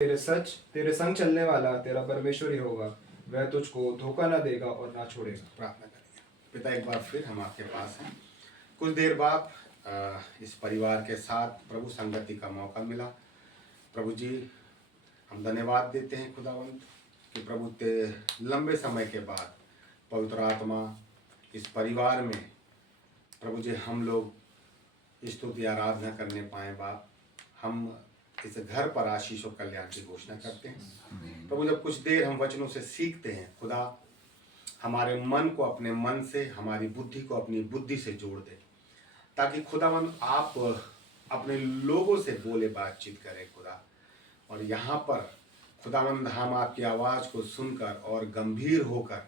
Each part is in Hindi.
तेरे संग चलने वाला तेरा परमेश्वर ही होगा। वह तुझको धोखा ना देगा और ना छोड़ेगा। प्रार्थना करेंगे। पिता, एक बार फिर हम आपके पास हैं। कुछ देर बाद इस परिवार के साथ प्रभु संगति का मौका मिला। प्रभु जी, हम धन्यवाद देते हैं खुदावंत कि प्रभु ते लंबे समय के बाद पवित्र आत्मा इस परिवार में प्रभु जी हम लोग स्तुति आराधना करने पाए। बाप, हम इस घर पर आशीष और कल्याण की घोषणा करते हैं। प्रभु, जब कुछ देर हम वचनों से सीखते हैं खुदा, हमारे मन को अपने मन से, हमारी बुद्धि को अपनी बुद्धि से जोड़ दे, ताकि खुदावंद आप अपने लोगों से बोले, बातचीत करें खुदा। और यहाँ पर खुदावंद हम आपकी आवाज़ को सुनकर और गंभीर होकर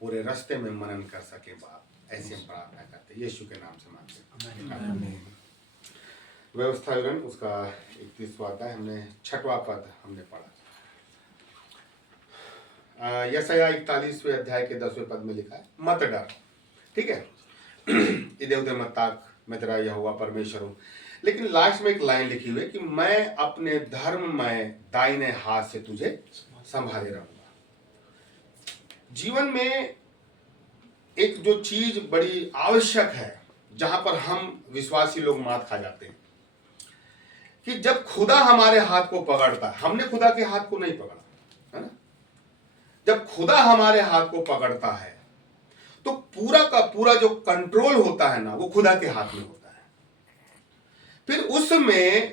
पूरे रास्ते में मनन कर सके। बाप, ऐसे हम प्रार्थना करते हैं यीशु के नाम से मांगते हैं। व्यवस्था विवरण उसका 31वां अध्याय हमने 6वां पद हमने पढ़ा। यशायाह 41वें अध्याय के 10वें पद में लिखा है, मत डर। ठीक है, इधर उधर मत ताक, मैं तेरा यहोवा परमेश्वर हूँ। लेकिन लास्ट में एक लाइन लिखी हुई है कि मैं अपने धर्म में दाहिने हाथ से तुझे संभाले रहूंगा। जीवन में एक जो चीज बड़ी आवश्यक है, जहां पर हम विश्वासी लोग मात खा जाते हैं, कि जब खुदा हमारे हाथ को पकड़ता है, हमने खुदा के हाथ को नहीं पकड़ा, है ना। जब खुदा हमारे हाथ को पकड़ता है तो पूरा का पूरा जो कंट्रोल होता है ना, वो खुदा के हाथ में होता है। फिर उसमें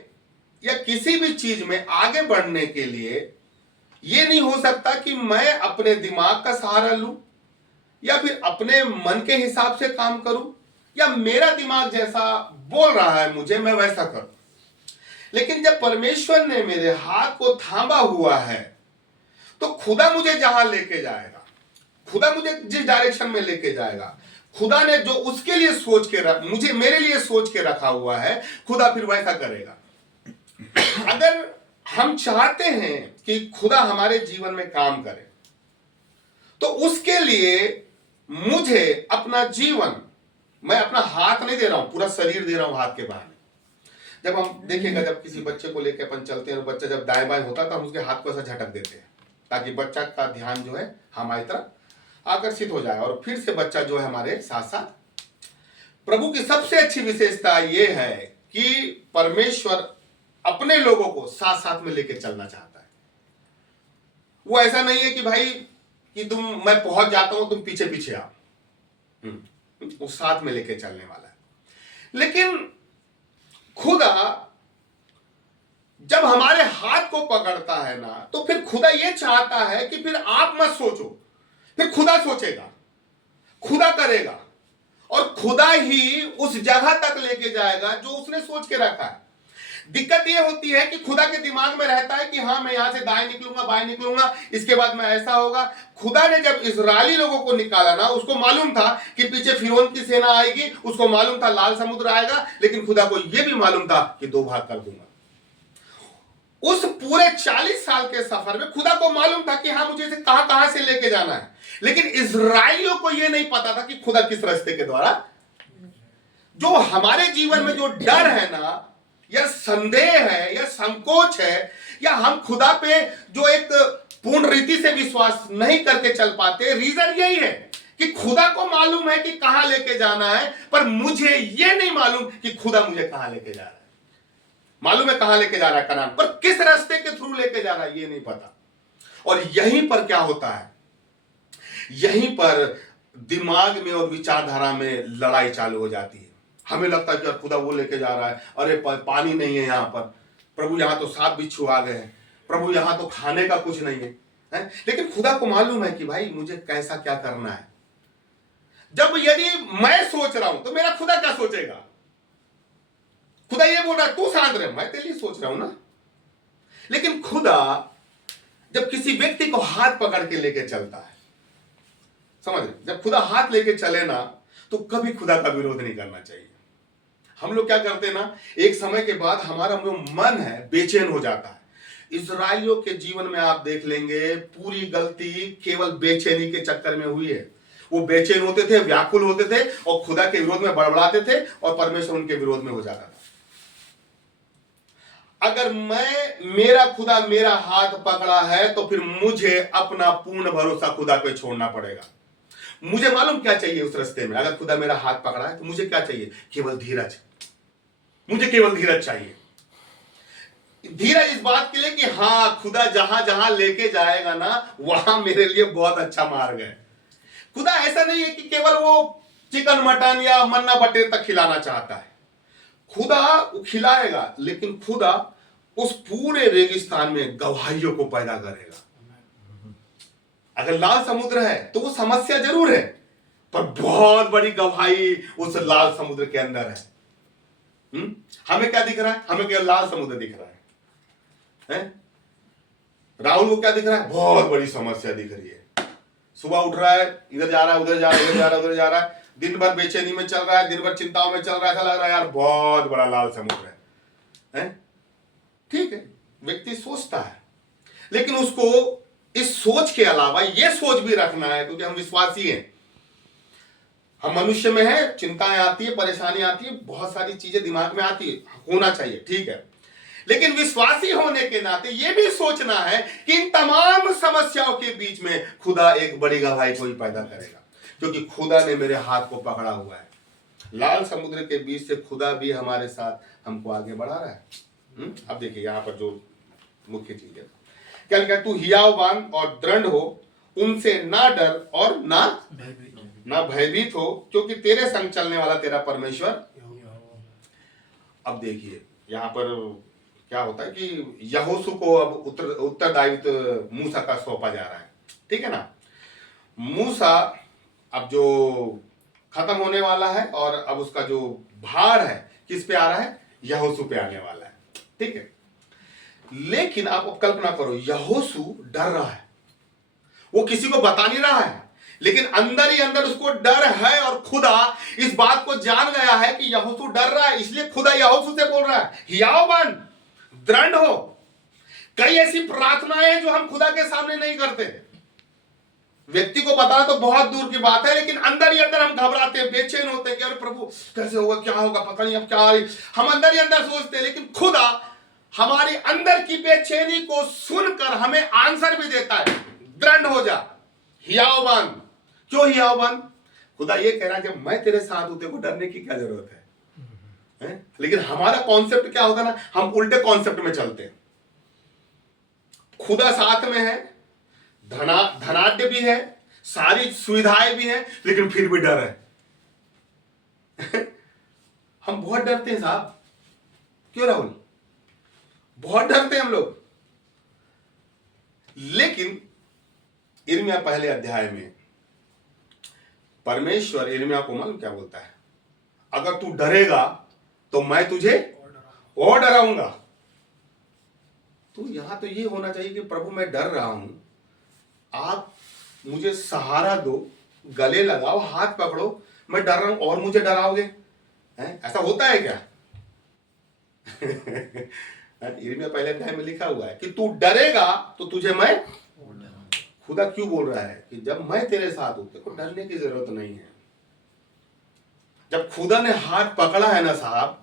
या किसी भी चीज में आगे बढ़ने के लिए ये नहीं हो सकता कि मैं अपने दिमाग का सहारा लूं या फिर अपने मन के हिसाब से काम करूं या मेरा दिमाग जैसा बोल रहा है मुझे, मैं वैसा करूं। लेकिन जब परमेश्वर ने मेरे हाथ को थामा हुआ है तो खुदा मुझे जहां लेके जाएगा, खुदा मुझे जिस डायरेक्शन में लेके जाएगा, खुदा ने जो उसके लिए सोच के मुझे मेरे लिए सोच के रखा हुआ है, खुदा फिर वैसा करेगा। अगर हम चाहते हैं कि खुदा हमारे जीवन में काम करे, तो उसके लिए मुझे अपना जीवन, मैं अपना हाथ नहीं दे रहा हूं, पूरा शरीर दे रहा हूं हाथ के बाहर। जब हम देखेगा, जब किसी बच्चे को लेकर अपन चलते हैं, बच्चा जब दाएं बाएं होता है तो हम उसके हाथ को ऐसा झटक देते हैं, ताकि बच्चा का ध्यान जो है हमारी तरफ आकर्षित हो जाए और फिर से बच्चा जो है हमारे साथ साथ। प्रभु की सबसे अच्छी विशेषता यह है कि परमेश्वर अपने लोगों को साथ साथ में लेके चलना चाहता है। वो ऐसा नहीं है कि भाई कि मैं पहुंच जाता हूं, तुम पीछे पीछे आओ। वो साथ में लेके चलने वाला है। लेकिन खुदा जब हमारे हाथ को पकड़ता है ना, तो फिर खुदा यह चाहता है कि फिर आप मत सोचो, फिर खुदा सोचेगा, खुदा करेगा और खुदा ही उस जगह तक लेके जाएगा जो उसने सोच के रखा है। दिक्कत यह होती है कि खुदा के दिमाग में रहता है कि हाँ, मैं यहां से दाएं निकलूंगा, बाएं निकलूंगा, इसके बाद मैं ऐसा होगा। खुदा ने जब इजरायली लोगों को निकाला ना, उसको मालूम था कि पीछे फिरौन की सेना आएगी, उसको मालूम था लाल समुद्र आएगा, लेकिन खुदा को यह भी मालूम था कि 2 भाग कर दूंगा। उस पूरे 40 साल के सफर में खुदा को मालूम था कि हाँ, मुझे इसे कहां कहां से लेके जाना है। लेकिन इजरायलियों को यह नहीं पता था कि खुदा किस रास्ते के द्वारा। जो हमारे जीवन में जो डर है ना, या संदेह है या संकोच है, या हम खुदा पे जो एक पूर्ण रीति से विश्वास नहीं करके चल पाते, रीजन यही है कि खुदा को मालूम है कि कहां लेके जाना है, पर मुझे यह नहीं मालूम कि खुदा मुझे कहां लेके जा रहा है। मालूम है कहां लेके जा रहा है कनान, पर किस रास्ते के थ्रू लेके जा रहा है ये नहीं पता। और यहीं पर क्या होता है, यहीं पर दिमाग में और विचारधारा में लड़ाई चालू हो जाती है। हमें लगता है कि यार खुदा वो लेके जा रहा है, अरे पानी नहीं है यहाँ पर, प्रभु यहाँ तो सांप बिच्छू आ गए हैं, प्रभु यहाँ तो खाने का कुछ नहीं है? लेकिन खुदा को मालूम है कि भाई मुझे कैसा क्या करना है। जब यदि मैं सोच रहा हूं तो मेरा खुदा क्या सोचेगा? खुदा ये बोल रहा है तू शांत रहे, मैं तेरे लिए सोच रहा हूं ना। लेकिन खुदा जब किसी व्यक्ति को हाथ पकड़ के लेके चलता है, समझ रहे, जब खुदा हाथ लेके चले ना, तो कभी खुदा का विरोध नहीं करना चाहिए। हम लोग क्या करते हैं ना, एक समय के बाद हमारा जो मन है बेचैन हो जाता है। इजराइलियों के जीवन में आप देख लेंगे, पूरी गलती केवल बेचैनी के चक्कर में हुई है। वो बेचैन होते थे, व्याकुल होते थे और खुदा के विरोध में बड़बड़ाते थे और परमेश्वर उनके विरोध में हो जाता था। अगर मेरा खुदा मेरा हाथ पकड़ा है तो फिर मुझे अपना पूर्ण भरोसा खुदा पे छोड़ना पड़ेगा। मुझे मालूम क्या चाहिए उस रास्ते में। अगर खुदा मेरा हाथ पकड़ा है तो मुझे क्या चाहिए? केवल धीरज। मुझे केवल धीरज चाहिए। धीरज इस बात के लिए कि हाँ, खुदा जहां जहां लेके जाएगा ना, वहां मेरे लिए बहुत अच्छा मार्ग है। खुदा ऐसा नहीं है कि केवल वो चिकन मटन या मन्ना बटेर तक खिलाना चाहता है। खुदा खिलाएगा, लेकिन खुदा उस पूरे रेगिस्तान में गवाहियों को पैदा करेगा। अगर लाल समुद्र है तो वो समस्या जरूर है, पर बहुत बड़ी गवाही उस लाल समुद्र के अंदर है। हमें क्या दिख रहा है? हमें केवल लाल समुद्र दिख रहा है। राहुल को क्या दिख रहा है? बहुत बड़ी समस्या दिख रही है। सुबह उठ रहा है, इधर जा रहा है, उधर जा रहा है, इधर जा रहा है, उधर जा रहा है, दिन भर बेचैनी में चल रहा है, दिन भर चिंताओं में चल रहा है। ऐसा लग रहा है यार बहुत बड़ा लाल समुद्र है। ठीक है, व्यक्ति सोचता है, लेकिन उसको इस सोच के अलावा यह सोच भी रखना है, क्योंकि हम विश्वासी हैं, हम मनुष्य में है, चिंताएं आती है, परेशानी आती है, बहुत सारी चीजें दिमाग में आती है, होना चाहिए, ठीक है। लेकिन विश्वासी होने के नाते यह भी सोचना है कि इन तमाम समस्याओं के बीच में खुदा एक बड़ी गवाही को ही पैदा करेगा, क्योंकि खुदा ने मेरे हाथ को पकड़ा हुआ है। लाल समुद्र के बीच से खुदा भी हमारे साथ हमको आगे बढ़ा रहा है। अब देखिए यहां पर जो मुख्य चीज है, क्या लिखा है? तू हियावबान और दृढ़ हो, उनसे ना डर और ना भयभीत हो, क्योंकि तेरे संग चलने वाला तेरा परमेश्वर। अब देखिए यहां पर क्या होता है कि यहोशू को अब उत्तरदायित्व मूसा का सौंपा जा रहा है, ठीक है ना। मूसा अब जो खत्म होने वाला है, और अब उसका जो भार है किस पे आ रहा है? यहोशू पे आने वाला है, ठीक है। लेकिन आप कल्पना करो, यहोशू डर रहा है, वो किसी को बता नहीं रहा है, लेकिन अंदर ही अंदर उसको डर है, और खुदा इस बात को जान गया है कि यहोशू डर रहा है, इसलिए खुदा यहोशू से बोल रहा है हियावबान, दृढ़ हो। कई ऐसी प्रार्थनाएं जो हम खुदा के सामने नहीं करते। व्यक्ति को बताना तो बहुत दूर की बात है, लेकिन अंदर ही अंदर हम घबराते हैं, बेचैन होते हैं कि अरे प्रभु कैसे होगा, क्या होगा, पता नहीं अब क्या। हम अंदर ही अंदर सोचते हैं, लेकिन खुदा हमारी अंदर की बेचैनी को सुनकर हमें आंसर भी देता है, दृढ़ हो जा, हियावबान। क्यों हियावबान? खुदा ये कह रहा है जब मैं तेरे साथ हूं, तेरे को डरने की क्या जरूरत है? लेकिन हमारा कॉन्सेप्ट क्या होता है ना, हम उल्टे कॉन्सेप्ट में चलते हैं। खुदा साथ में है, धनाढ्य भी है, सारी सुविधाएं भी हैं, लेकिन फिर भी डर है। हम बहुत डरते हैं साहब। क्यों राहुल? बहुत डरते हैं हम लोग। लेकिन यिर्मयाह पहले अध्याय में परमेश्वर यिर्मयाह को मालूम क्या बोलता है? अगर तू डरेगा तो मैं तुझे और डराऊंगा। तो यहां तो ये होना चाहिए कि प्रभु मैं डर रहा हूं, आप मुझे सहारा दो, गले लगाओ, हाथ पकड़ो, मैं डर रहा हूं और मुझे डराओगे? ऐसा होता है क्या? यिर्मयाह पहले अध्याय में लिखा हुआ है कि तू डरेगा तो तुझे मैं। खुदा क्यों बोल रहा है कि जब मैं तेरे साथ हूं, तेरे को डरने की जरूरत नहीं है। जब खुदा ने हाथ पकड़ा है ना साहब,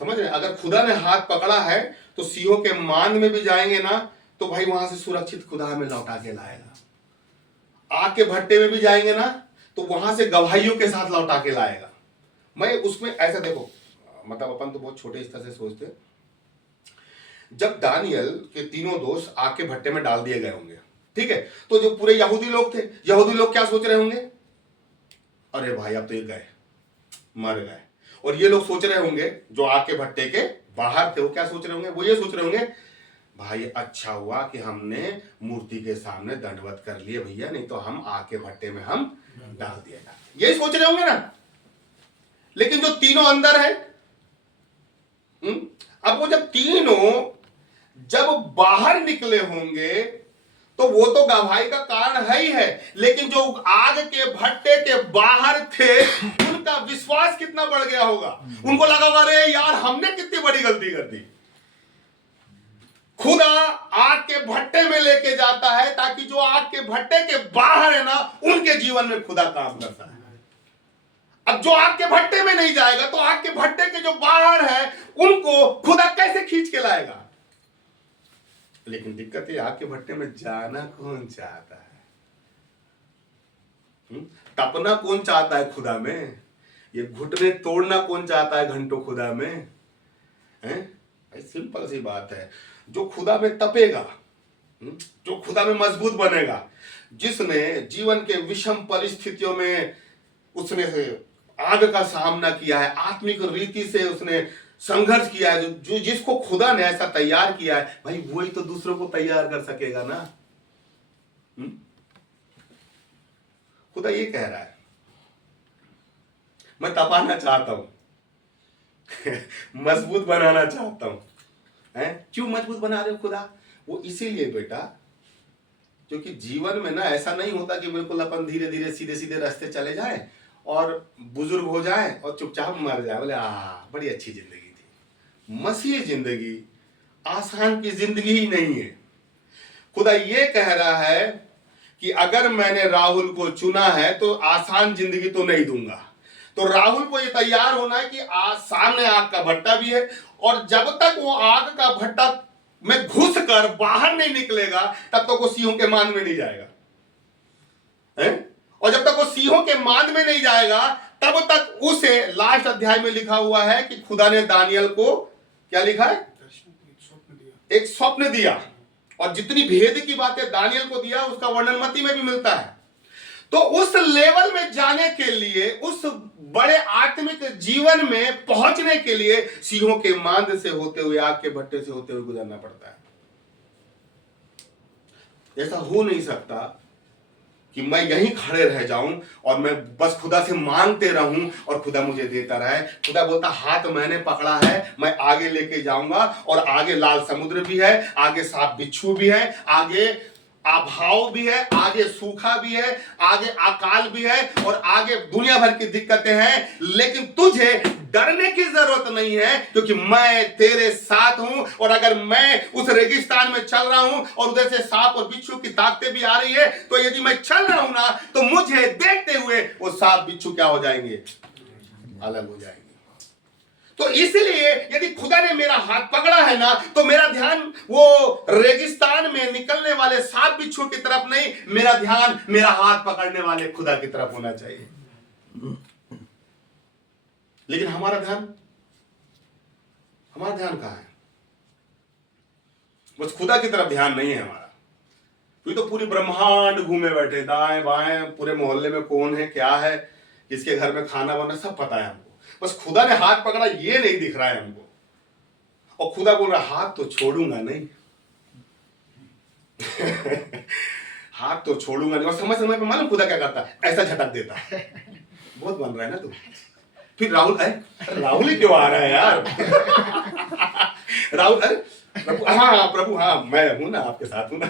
समझ रहे? अगर खुदा ने हाथ पकड़ा है तो सिंहों के मान में भी जाएंगे ना, तो भाई वहां से सुरक्षित खुदा हमें लौटा के लाएगा। आग के भट्टे में भी जाएंगे ना, तो वहां से गवाहियों के साथ लौटा के लाएगा। मैं उसमें ऐसा देखो, मतलब अपन तो बहुत छोटे स्तर से सोचते। जब दानियल के तीनों दोस्त आग के भट्टे में डाल दिए गए होंगे, ठीक है, तो जो पूरे यहूदी लोग थे, यहूदी लोग क्या सोच रहे होंगे? अरे भाई अब तो ये गए, मर गए। और ये लोग सोच रहे होंगे जो आग के भट्टे के बाहर थे, वो क्या सोच रहे होंगे? वो ये सोच रहे होंगे भाई अच्छा हुआ कि हमने मूर्ति के सामने दंडवत कर लिए भैया, नहीं तो हम आग के भट्टे में हम डाल दिया जाते। यही सोच रहे होंगे ना। लेकिन जो तीनों अंदर है, अब वो जब तीनों जब बाहर निकले होंगे तो वो तो गवाही का कारण है ही है, लेकिन जो आग के भट्टे के बाहर थे उनका विश्वास कितना बढ़ गया होगा। उनको लगा होगा अरे यार हमने कितनी बड़ी गलती कर दी। खुदा आग के भट्टे में लेके जाता है ताकि जो आग के भट्टे के बाहर है ना, उनके जीवन में खुदा काम करता है। अब जो आग के भट्टे में नहीं जाएगा तो आग के भट्टे के जो बाहर है उनको खुदा कैसे खींच के लाएगा? लेकिन दिक्कत है, आग के भट्टे में जाना कौन चाहता है? तपना कौन चाहता है खुदा में? ये घुटने तोड़ना कौन चाहता है घंटों खुदा में? सिंपल सी बात है, जो खुदा में तपेगा, जो खुदा में मजबूत बनेगा, जिसने जीवन के विषम परिस्थितियों में उसने आग का सामना किया है, आत्मिक रीति से उसने संघर्ष किया है, जो जिसको खुदा ने ऐसा तैयार किया है, भाई वही तो दूसरों को तैयार कर सकेगा ना। खुदा ये कह रहा है, मैं तपाना चाहता हूं मजबूत बनाना चाहता हूं। क्यों मजबूत बना रहे हो खुदा? वो इसीलिए बेटा, क्योंकि जीवन में ना ऐसा नहीं होता कि बिल्कुल अपन धीरे धीरे सीधे सीधे रास्ते चले जाए और बुजुर्ग हो जाए और चुपचाप मर जाए, बोले बड़ी अच्छी जिंदगी थी। मसीह जिंदगी आसान की जिंदगी ही नहीं है। खुदा ये कह रहा है कि अगर मैंने राहुल को चुना है तो आसान जिंदगी तो नहीं दूंगा। तो राहुल को ये तैयार होना है कि सामने आग का भट्टा भी है, और जब तक वो आग का भट्टा में घुस कर बाहर नहीं निकलेगा तब तक वो सिंहों के मांद में नहीं जाएगा और जब तक वो सिंहों के मांद में नहीं जाएगा तब तक उसे लास्ट अध्याय में लिखा हुआ है कि खुदा ने दानियल को क्या लिखा है? एक स्वप्न दिया, और जितनी भेद की बातें दानियल को दिया उसका वर्णन मत्ती में भी मिलता है। तो उस लेवल में जाने के लिए, उस बड़े आत्मिक जीवन में पहुंचने के लिए सिंहों के मांद से होते हुए, आग के भट्टे से होते हुए गुजरना पड़ता है। ऐसा हो नहीं सकता कि मैं यहीं खड़े रह जाऊं और मैं बस खुदा से मांगते रहूं और खुदा मुझे देता रहे। खुदा बोलता, हाथ मैंने पकड़ा है, मैं आगे लेके जाऊंगा, और आगे लाल समुद्र भी है, आगे सांप बिच्छू भी है, आगे अभाव भी है, आगे सूखा भी है, आगे अकाल भी है, और आगे दुनिया भर की दिक्कतें हैं। लेकिन तुझे डरने की जरूरत नहीं है, क्योंकि मैं तेरे साथ हूं। और अगर मैं उस रेगिस्तान में चल रहा हूं और उधर से सांप और बिच्छू की ताकतें भी आ रही है, तो यदि मैं चल रहा हूं ना, तो मुझे देखते हुए वो सांप बिच्छू क्या हो जाएंगे? अलग हो जाएंगे। तो इसलिए यदि खुदा ने मेरा हाथ पकड़ा है ना, तो मेरा ध्यान वो रेगिस्तान में निकलने वाले सांप बिच्छू की तरफ नहीं, मेरा ध्यान मेरा हाथ पकड़ने वाले खुदा की तरफ होना चाहिए। लेकिन हमारा ध्यान कहां है? बस खुदा की तरफ ध्यान नहीं है हमारा। फिर तो पूरी ब्रह्मांड घूमे बैठे, दाएं बाएं, पूरे मोहल्ले में कौन है, क्या है, किसके घर में खाना बना, सब पता है हमको। बस खुदा ने हाथ पकड़ा ये नहीं दिख रहा है हमको, और खुदा बोल रहा हाथ तो छोड़ूंगा नहीं हाथ तो छोड़ूंगा नहीं। और समय समय पे मालूम खुदा क्या करता है? ऐसा झटक देता है। बहुत बन रहा है ना तू। फिर राहुल, राहुल ही क्यों आ रहा है यार? राहुल, अरे प्रभु, हाँ प्रभु, हाँ मैं हूं ना, आपके साथ हूं ना।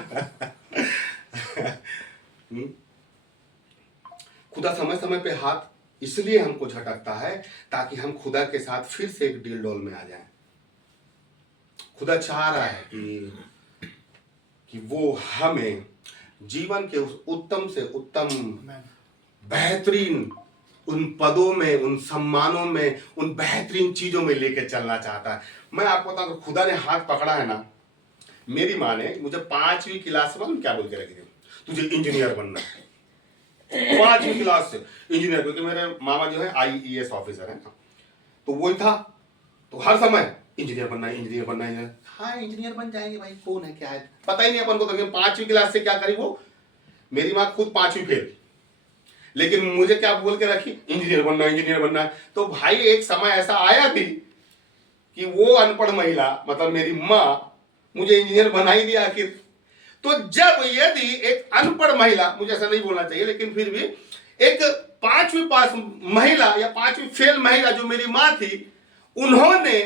खुदा समय समय पे हाथ इसलिए हमको झटकता है ताकि हम खुदा के साथ फिर से एक डील डोल में आ जाएं। खुदा चाह रहा है कि वो हमें जीवन के उस उत्तम से उत्तम, बेहतरीन उन पदों में, उन सम्मानों में, उन बेहतरीन चीजों में लेके चलना चाहता है। मैं आपको बताऊं, खुदा ने हाथ पकड़ा है ना, मेरी माँ ने मुझे 5वीं क्लास में क्या बोल के रखी थी, तुझे इंजीनियर बनना है। 5वीं क्लास से इंजीनियर, क्योंकि मेरे मामा जो है IAS ऑफिसर है, तो वही था। तो हर समय इंजीनियर बनना है, इंजीनियर बनना है। हाँ इंजीनियर बन जाएंगे भाई, कौन है क्या है पता ही नहीं अपन को। तो 5वीं क्लास से क्या करी वो, मेरी माँ खुद 5वीं फेल, लेकिन मुझे क्या बोल के रखी, इंजीनियर बनना है, इंजीनियर बनना है। तो भाई एक समय ऐसा आया भी कि वो अनपढ़ महिला, मतलब मेरी माँ, मुझे इंजीनियर बना ही दिया आखिर। तो जब यदि एक अनपढ़ महिला, मुझे ऐसा नहीं बोलना चाहिए, लेकिन फिर भी एक 5वीं पास महिला या 5वीं फेल महिला जो मेरी माँ थी, उन्होंने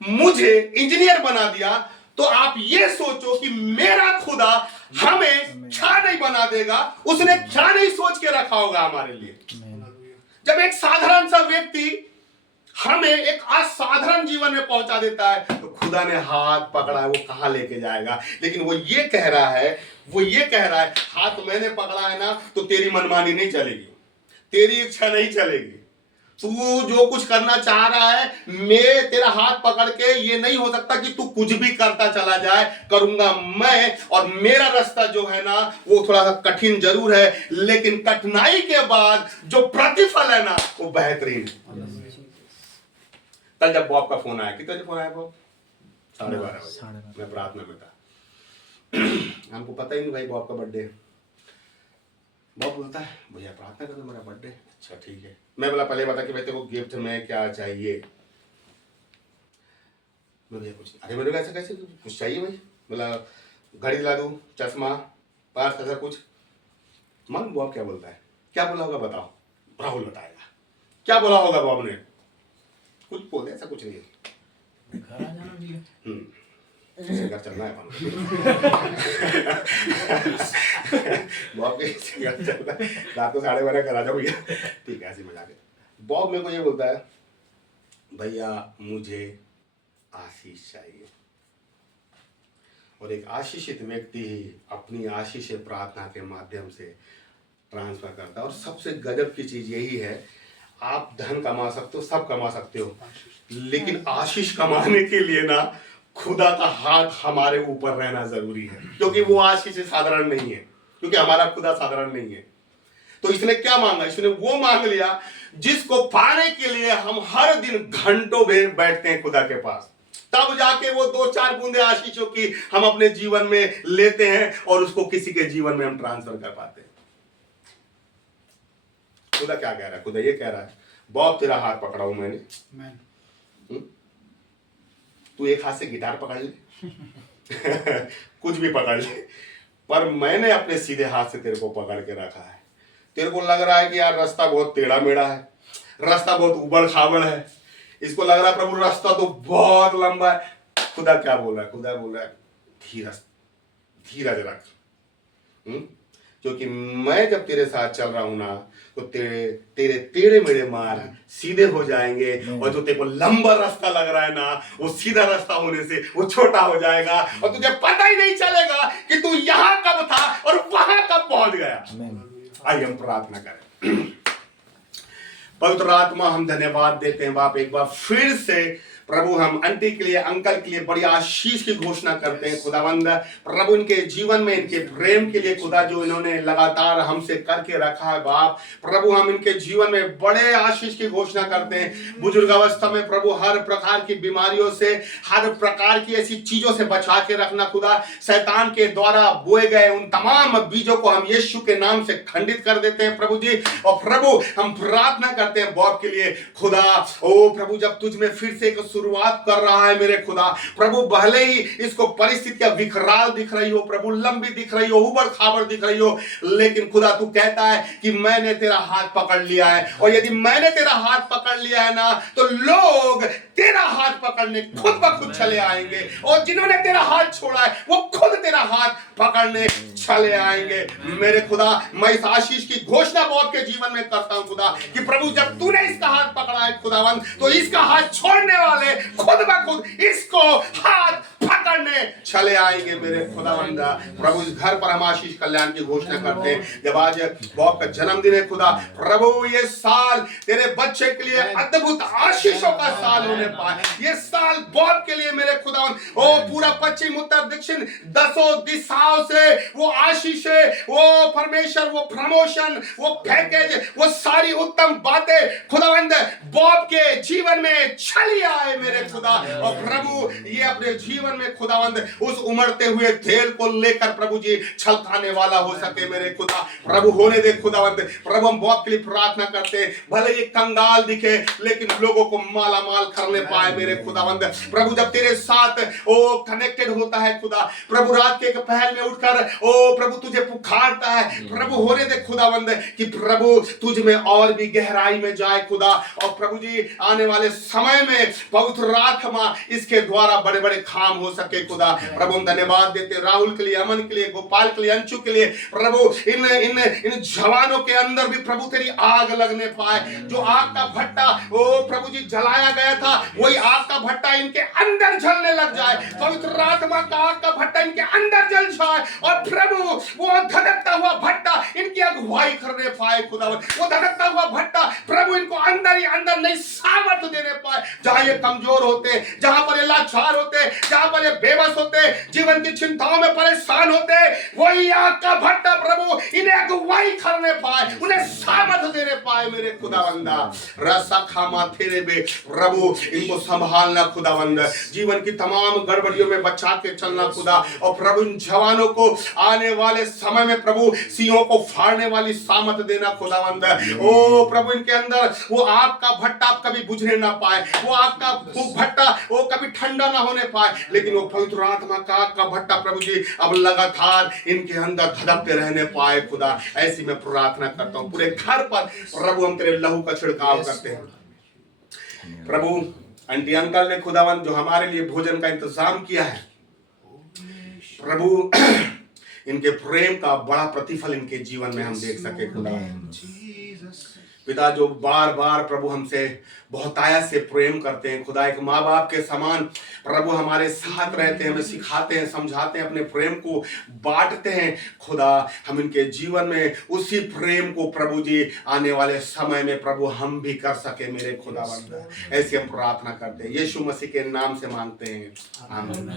मुझे इंजीनियर बना दिया, तो आप ये सोचो कि मेरा खुदा हमें क्या नहीं बना देगा, उसने क्या नहीं सोच के रखा होगा हमारे लिए। जब एक साधारण सा व्यक्ति हमें एक असाधारण जीवन में पहुंचा देता है, तो खुदा ने हाथ पकड़ा है, वो कहां लेके जाएगा। लेकिन वो ये कह रहा है, हाथ मैंने पकड़ा है ना, तो तेरी मनमानी नहीं चलेगी, तेरी इच्छा नहीं चलेगी, तू जो कुछ करना चाह रहा है, मैं तेरा हाथ पकड़ के, ये नहीं हो सकता कि तू कुछ भी करता चला जाए, करूंगा मैं। और मेरा रास्ता जो है ना वो थोड़ा सा कठिन जरूर है, लेकिन कठिनाई के बाद जो प्रतिफल है ना वो बेहतरीन है। कल जब बॉब का फोन आया, कितने बजे फोन आया बॉब? 12:30 बजे। मैं प्रार्थना में था। हमको पता ही नहीं भाई बॉब का बर्थडे है। बॉब बोलता है भैया प्रार्थना कर दो, मेरा बर्थडे। अच्छा ठीक है। मैं बोला पहले बता कि भाई तेरे को गिफ्ट में क्या चाहिए। मैं भैया कुछ, अरे मेरे को ऐसा कैसे कुछ चाहिए भाई? बोला घड़ी ला दूं, चश्मा, पास, ऐसा कुछ। मन बॉब क्या बोलता है, क्या बोला होगा बताओ? राहुल बताएगा क्या बोला होगा बॉब ने। कुछ बोले, ऐसा कुछ नहीं है। घर आ जाना भैया। घर चलना है बॉब के घर चलना है, रात को 12:30 घर आ जाओ भैया। ठीक है, ऐसी मजाक है। बॉब मेरे को ये बोलता है भैया मुझे आशीष चाहिए। और एक आशीषित व्यक्ति ही अपनी आशीष प्रार्थना के माध्यम से ट्रांसफर करता है। और सबसे गजब की चीज यही है, आप धन कमा सकते हो, सब कमा सकते हो, लेकिन आशीष कमाने के लिए ना खुदा का हाथ हमारे ऊपर रहना जरूरी है, क्योंकि वो आशीष साधारण नहीं है, क्योंकि हमारा खुदा साधारण नहीं है। तो इसने क्या मांगा? इसने वो मांग लिया जिसको पाने के लिए हम हर दिन घंटों बैठते हैं खुदा के पास, तब जाके वो 2-4 बूंदे आशीषों की हम अपने जीवन में लेते हैं और उसको किसी के जीवन में हम ट्रांसफर कर पाते हैं। खुदा क्या कह रहा है? खुदा ये कह रहा है बॉब तेरा हाथ पकड़ा हूं मैंने, तू एक हाथ से गिटार पकड़ ले कुछ भी पकड़ ले, पर मैंने अपने सीधे हाथ से तेरे को पकड़ के रखा है। तेरे को लग रहा है कि यार रास्ता बहुत टेढ़ा मेढ़ा है, रास्ता बहुत उबड़ खाबड़ है, इसको लग रहा है प्रभु रास्ता तो बहुत लंबा है। खुदा क्या बोल रहा है? खुदा बोल रहा है धीरज रख, क्योंकि मैं जब तेरे साथ चल रहा हूं ना तो तेरे टेढ़े मेढ़े मार्ग सीधे हो जाएंगे, और जो तेरे को लंबा रास्ता लग रहा है ना वो सीधा रास्ता होने से वो छोटा हो जाएगा, और तुझे पता ही नहीं चलेगा कि तू यहां कब था और वहां कब पहुंच गया। आइए हम प्रार्थना करें। पवित्र आत्मा हम धन्यवाद देते हैं बाप, एक बार फिर से प्रभु हम आंटी के लिए, अंकल के लिए बड़ी आशीष की घोषणा करते हैं खुदावंद। प्रभु इनके जीवन में, इनके प्रेम के लिए खुदा जो इन्होंने लगातार हमसे करके रखा है बाप, प्रभु हम इनके जीवन में बड़े आशीष की घोषणा करते हैं। बुजुर्ग अवस्था में प्रभु हर प्रकार की बीमारियों से, हर प्रकार की ऐसी चीजों से बचा के रखना खुदा। शैतान के द्वारा बोए गए उन तमाम बीजों को हम यीशु के नाम से खंडित कर देते हैं प्रभु जी। और प्रभु हम प्रार्थना करते हैं बॉब के लिए खुदा। ओ प्रभु जब तुझ में फिर से एक शुरुआत कर रहा है मेरे खुदा, प्रभु भले ही इसको परिस्थितियां विकराल दिख रही हो, प्रभु लंबी दिख रही हो, उबड़ खाबड़ दिख रही हो, लेकिन खुदा तू कहता है कि मैंने तेरा हाथ पकड़ लिया है। और यदि मैंने तेरा हाथ पकड़ लिया है ना तो लोग तेरा हाथ पकड़ने खुद ब खुद चले आएंगे, और जिन्होंने तेरा हाथ छोड़ा है वो खुद तेरा हाथ पकड़ने चले आएंगे मेरे खुदा। मैं इस आशीष की घोषणा बॉब के जीवन में करता हूं खुदा कि प्रभु जब तूने इसका हाथ पकड़ा है खुदावंद, तो इसका हाथ छोड़ने वाले खुद ब खुद इसको हाथ पकड़ने चले आएंगे मेरे खुदावंद। प्रभु इस घर पर हम आशीष कल्याण की घोषणा करते हैं। जब आज बॉब का जन्मदिन है खुदा, प्रभु ये साल तेरे बच्चे के लिए अद्भुत आशीषों का साल होने पाए। ये साल बॉब के लिए मेरे खुदावंद, ओ पूरा पश्चिम उत्तर दक्षिण 10 दिशाओं से वो आशीषें, वो परमेश्वर, वो प्रमोशन, वो पैकेज, वो सारी उत्तम बातें खुदावंद बॉब के जीवन में चली आए मेरे खुदा। और प्रभु ये अपने जीवन में खुदावंद उस उमड़ते हुए तेल को लेकर प्रभु जी छलकाने वाला हो सके मेरे खुदा। प्रभु होने दे खुदावंद। प्रभु हम बॉब के लिए प्रार्थना करते हैं, भले ये कंगाल दिखे लेकिन लोगों को माला माल करने पाए मेरे खुदावंद। प्रभु जब तेरे साथ ओ कनेक्टेड होता है खुदा, प्रभु रात के पहर में उठकर ओ प्रभु तुझे पुकारता है, प्रभु होने दे खुदावंद कि प्रभु तुझ में और भी गहराई में जाए खुदा। और प्रभु जी आने वाले समय में पवित्र आत्मा इसके द्वारा बड़े बड़े काम हो सके खुदा। प्रभु हम धन्यवाद देते राहुल के लिए, अमन के लिए, गोपाल के लिए, अंशु के लिए। प्रभु इन जवानों के अंदर भी प्रभु तेरी आग लगने पाए। जो आग का भट्टा ओ प्रभु जी जलाया गया था, वही आग का भट्टा इनके अंदर जलने लग जाए। पवित्र आत्मा का आग का भट्टा इनके अंदर जल जाए और प्रभु वो धधकता हुआ भट्टा इनकी अगुवाई करने पाए खुदावन। वो धधकता हुआ भट्टा प्रभु इनको अंदर ही अंदर नई सामर्थ देने पाए। जहां ये कमजोर होते, जहां पर ये लाचार होते, जहां पर ये बेबस होते, जीवन की चिंताओं में परेशान होते, वही आग का भट्टा प्रभु इन्हें अगुवाई करने पाए, उन्हें सामर्थ देने पाए मेरे खुदावंदा। रसा खामा तेरे बे प्रभु इनको संभालना खुदावंद, जीवन की तमाम गड़बड़ियों में बचा के चलना खुदा। और प्रभु इन जवानों को आने वाले समय में प्रभु सिंहों को फाड़ने वाली सामर्थ देना खुदावंद। ओ प्रभु इनके अंदर वो आग का भट्टा कभी बुझने ना पाए, वो आग का भट्टा वो कभी ठंडा ना होने पाए, लेकिन वो पवित्र आत्मा का आग का भट्टा प्रभु जी अब लगातार इनके अंदर धधकते रहने पाए खुदा। ऐसी मैं प्रार्थना करता हूँ पूरे घर पर प्रभु हम तेरे लहू का छिड़काव करते हैं प्रभु। आंटी अंकल ने खुदावन जो हमारे लिए भोजन का इंतजाम किया है प्रभु, इनके प्रेम का बड़ा प्रतिफल इनके जीवन में हम देख सके खुदा। पिता जो बार बार प्रभु हमसे बहुतायत से प्रेम करते हैं खुदा, एक माँ बाप के समान प्रभु हमारे साथ रहते हैं, हमें सिखाते हैं, समझाते हैं, अपने प्रेम को बांटते हैं खुदा। हम इनके जीवन में उसी प्रेम को प्रभु जी आने वाले समय में प्रभु हम भी कर सके मेरे खुदावंद। ऐसी हम प्रार्थना करते हैं, यीशु मसीह के नाम से मांगते हैं, आमीन।